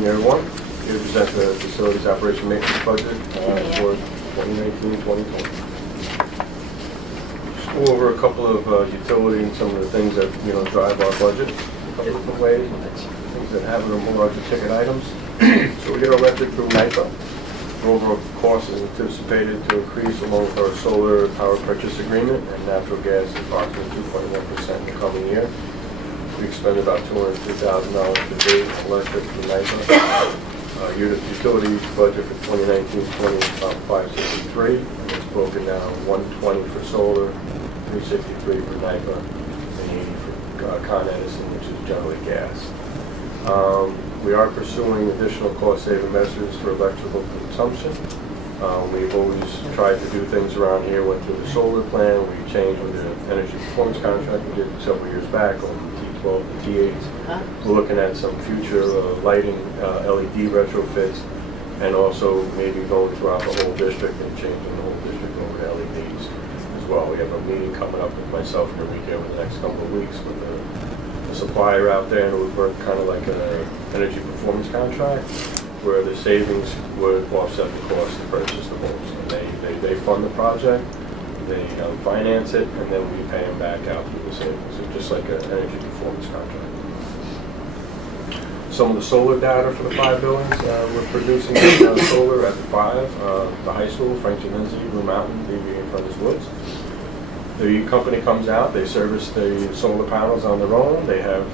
evening, everyone. Here to present the facilities operation maintenance budget for 2019-2020. Just go over a couple of utility and some of the things that drive our budget. A couple of different ways, things that have more larger ticket items. So we get our electric through NYPA. Overall cost is anticipated to increase along with our solar power purchase agreement, and natural gas is approximately 2.1% in the coming year. We expend about $202,000 to date on electric through NYPA. Utility budget for 2019-20 is about $563, and it's broken down $120 for solar, $363 for NYPA, and $80 for Con Edison, which is generally gas. We are pursuing additional cost-saving measures for electrical consumption. We've always tried to do things around here. Went through the solar plan. We changed with the energy performance contract we did several years back on T12 and T8s. We're looking at some future lighting, LED retrofits, and also maybe going throughout the whole district and changing the whole district over to LEDs as well. We have a meeting coming up with myself and Enrique over the next couple of weeks with the supplier out there, and it would work kind of like an energy performance contract where the savings would offset the cost to purchase the bulbs. And they fund the project, they finance it, and then we pay them back out through the savings. It's just like an energy performance contract. Some of the solar data for the 5 buildings we're producing solar at the 5, the high school, Frank Lindsay, Blue Mountain, DV, and Furnace Woods. The company comes out, they service the solar panels on their own. They have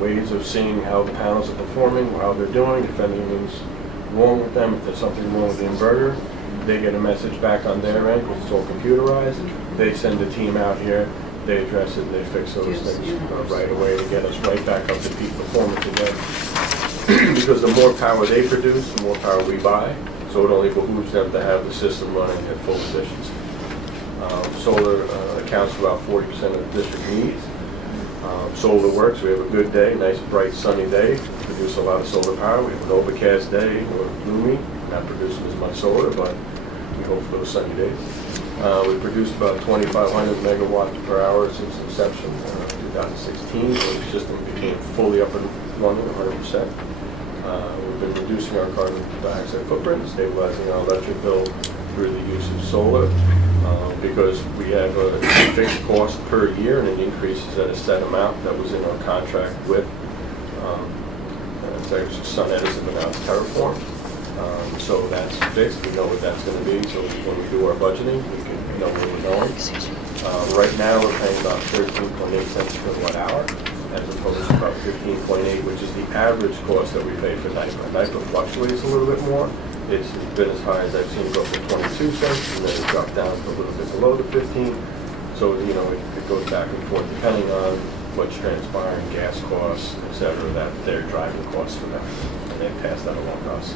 ways of seeing how the panels are performing, how they're doing, if anything's wrong with them, if there's something wrong with the inverter. They get a message back on their end because it's all computerized. They send a team out here, they address it, they fix those things right away to get us right back up to peak performance again. Because the more power they produce, the more power we buy. So it only behooves them to have the system running at full efficiency. Solar accounts for about 40% of the district needs. Solar works. We have a good day, nice bright sunny day. We produce a lot of solar power. We have an overcast day or gloomy, not producing as much solar, but we hope for those sunny days. We produced about 2,500 megawatts per hour since inception, 2016. So the system became fully up and running, 100%. We've been reducing our carbon dioxide footprint, stabilizing our electric bill through the use of solar. Because we have a fixed cost per year and it increases at a set amount that was in our contract with it's actually Sun Edison, but now it's Terraform. So that's fixed. We know what that's going to be. So when we do our budgeting, we can know where we're going. Right now, we're paying about 13.8 cents per watt hour, as opposed to about 15.8, which is the average cost that we pay for NYPA. NYPA fluctuates a little bit more. It's been as high as I've seen go for 22 cents, and then it dropped down to a little bit below the 15. So, it goes back and forth depending on what's transpiring, gas costs, et cetera, that they're driving the costs for them. And they pass that along to us.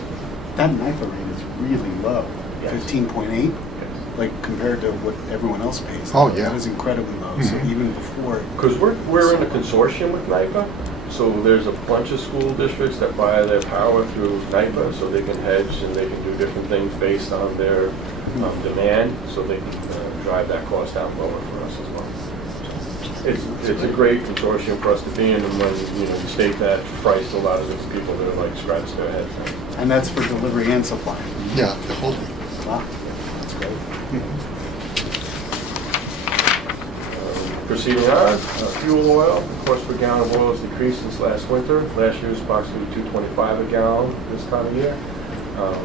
That NYPA rate is really low, Yes. 15.8, Yes. like compared to what everyone else pays. Oh, yeah. That is incredibly low. So even before, Because we're in a consortium with NYPA, so there's a bunch of school districts that buy their power through NYPA, so they can hedge and they can do different things based on their demand, so they can drive that cost down lower for us as well. It's a great consortium for us to be in, and when you state that price, a lot of these people that are like scratch their heads. and that's for delivery and supply. Yeah, the whole thing. Wow, that's great. Proceeding on, fuel oil, the cost per gallon of oil has decreased since last winter. Last year was approximately $2.25 a gallon this time of year.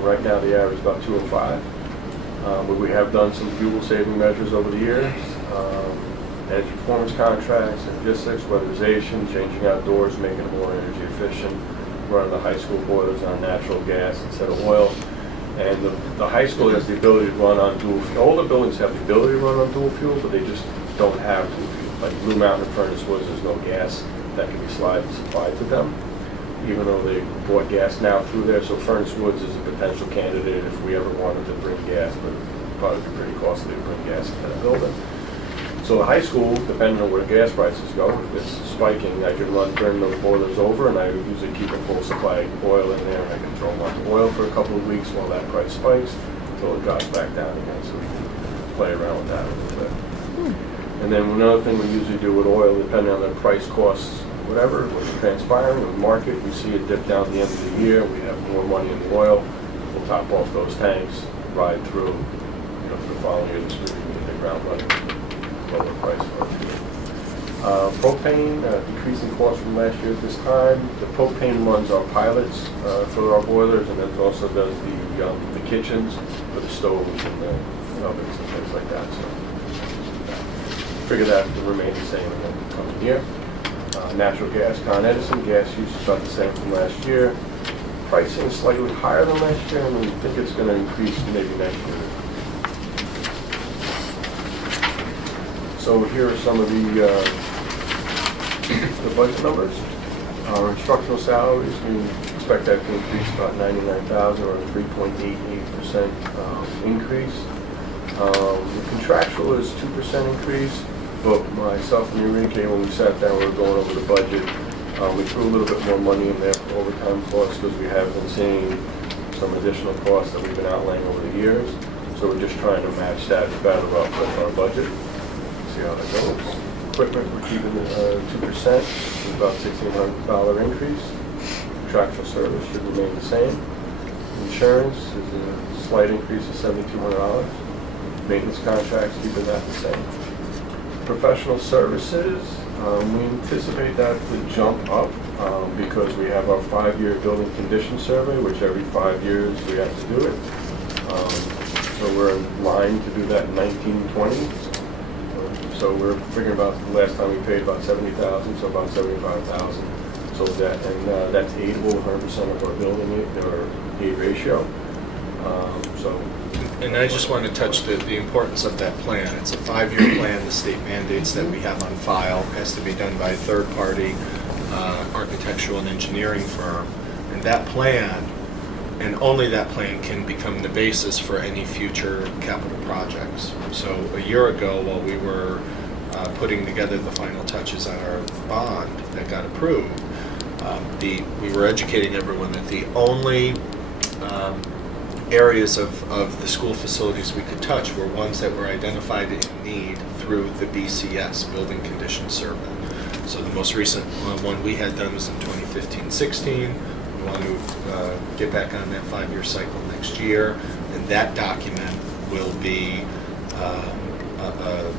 Right now the average is about $2.05. But we have done some fuel saving measures over the years. Energy performance contracts, logistics, weatherization, changing out doors, making it more energy efficient, running the high school boilers on natural gas instead of oil. And the high school has the ability to run on dual fuel. All the buildings have the ability to run on dual fuel, but they just don't have dual fuel. Like Blue Mountain and Furnace Woods, there's no gas that can be supplied to them, even though they bought gas now through there. So Furnace Woods is a potential candidate if we ever wanted to bring gas, but it'd probably be pretty costly to bring gas into that building. So the high school, depending on where gas prices go, if it's spiking, I can turn those boilers over, and I usually keep a full supply of oil in there, and I can throw them on the oil for a couple of weeks while that price spikes until it drops back down again. So we can play around with that a little bit. And then another thing we usually do with oil, depending on the price costs whatever, what's transpiring in the market. We see a dip down at the end of the year. We have more money in the oil. We'll top off those tanks, ride through, for the following year, just really get the ground running, lower price for it. Propane, decreasing cost from last year at this time. The propane runs our pilots for our boilers, and it also does the kitchens for the stoves and the ovens and things like that. So figure that to remain the same in the coming year. Natural gas, Con Edison, gas use is about the same from last year. Pricing is slightly higher than last year, and we think it's going to increase maybe next year. So here are some of the budget numbers. Our instructional salaries, we expect that to increase about $99,000 or a 3.88% increase. The contractual is 2% increase, but myself and Enrique, when we sat down, we were going over the budget. We threw a little bit more money in there for overtime costs because we have been seeing some additional costs that we've been outlaying over the years. So we're just trying to match that better up with our budget. See how that goes. Equipment, we're keeping 2%, which is about $1,600 increase. Contractual service should remain the same. Insurance is a slight increase of $7,200. Maintenance contracts, keeping that the same. Professional services, we anticipate that to jump up because we have our 5-year building condition survey, which every 5 years we have to do it. So we're in line to do that in 1920. So we're figuring about the last time we paid about $70,000, so about $75,000. So that, and that's aidable 100% of our building or aid ratio. And I just want to touch the importance of that plan. It's a 5-year plan. The state mandates that we have on file. It has to be done by a third-party architectural and engineering firm. And that plan, and only that plan, can become the basis for any future capital projects. So a year ago, while we were putting together the final touches on our bond that got approved, we were educating everyone that the only areas of the school facilities we could touch were ones that were identified in need through the BCS, Building Condition Survey. So the most recent one we had done was in 2015-16. We want to get back on that 5-year cycle next year, and that document will be a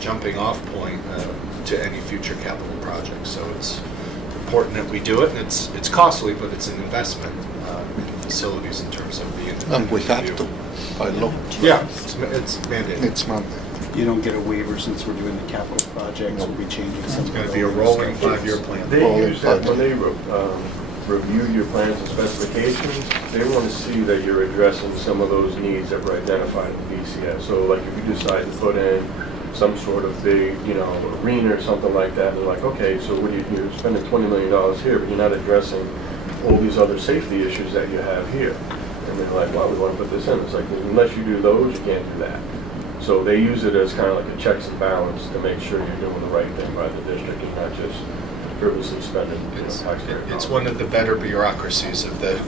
jumping off point to any future capital project. So it's important that we do it, and it's costly, but it's an investment in facilities in terms of the independent And we have review. to, by law. Yeah, it's mandated. It's mandated. You don't get a waiver since we're doing the capital projects, we'll be changing some. It's going to be a rolling 5-year plan. They use that when they review your plans and specifications. They want to see that you're addressing some of those needs that were identified in the BCS. So like if you decide to put in some sort of big, arena or something like that, they're like, okay, so what you're spending $20 million here, but you're not addressing all these other safety issues that you have here. And they're like, well, we want to put this in. It's like, unless you do those, you can't do that. So they use it as kind of like a checks and balance to make sure you're doing the right thing by the district and not just frivolously spending taxpayer dollars. It's one of the better bureaucracies of the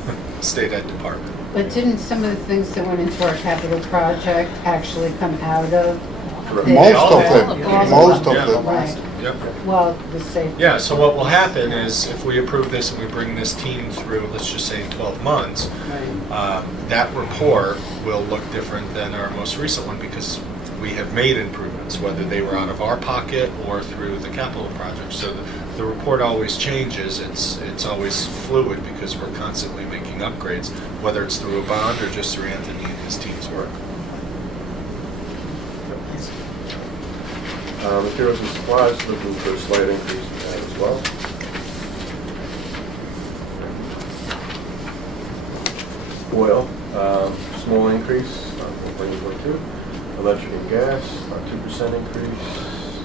state ed department. But didn't some of the things that went into our capital project actually come out of? Correct. the- Most of them, all most of Yeah. them. Right. Yep. Well, the safety. Yeah, so what will happen is if we approve this and we bring this team through, let's just say in 12 months, that report will look different than our most recent one because we have made improvements, whether they were out of our pocket or through the capital project. So the report always changes. It's always fluid because we're constantly making upgrades, whether it's through a bond or just through Anthony and his team's work. Materials and supplies, looking for a slight increase in that as well. Oil, small increase, 1.2. Electric and gas, 2% increase.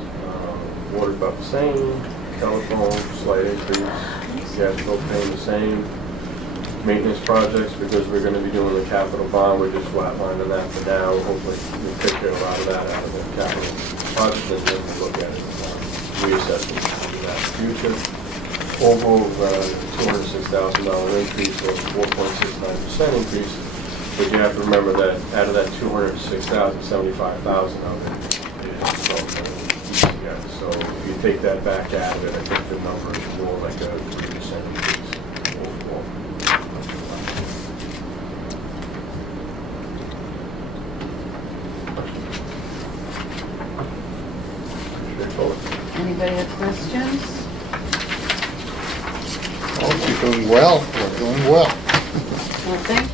Water about the same. Telephone, slight increase. Gas propane the same. Maintenance projects, because we're going to be doing the capital bond, we're just flatlining that for now. Hopefully we'll take care of a lot of that out of the capital project and then we'll look at it, reassess it, do that in the future. Overall, $206,000 increase or 4.69% increase. But you have to remember that out of that $206,000, $75,000 of it is from Yeah, so if you take that back out of it, I think the number is more like a 3% increase overall. Straightforward. Anybody have questions? Oh, you're doing well, we're doing well. Well, thank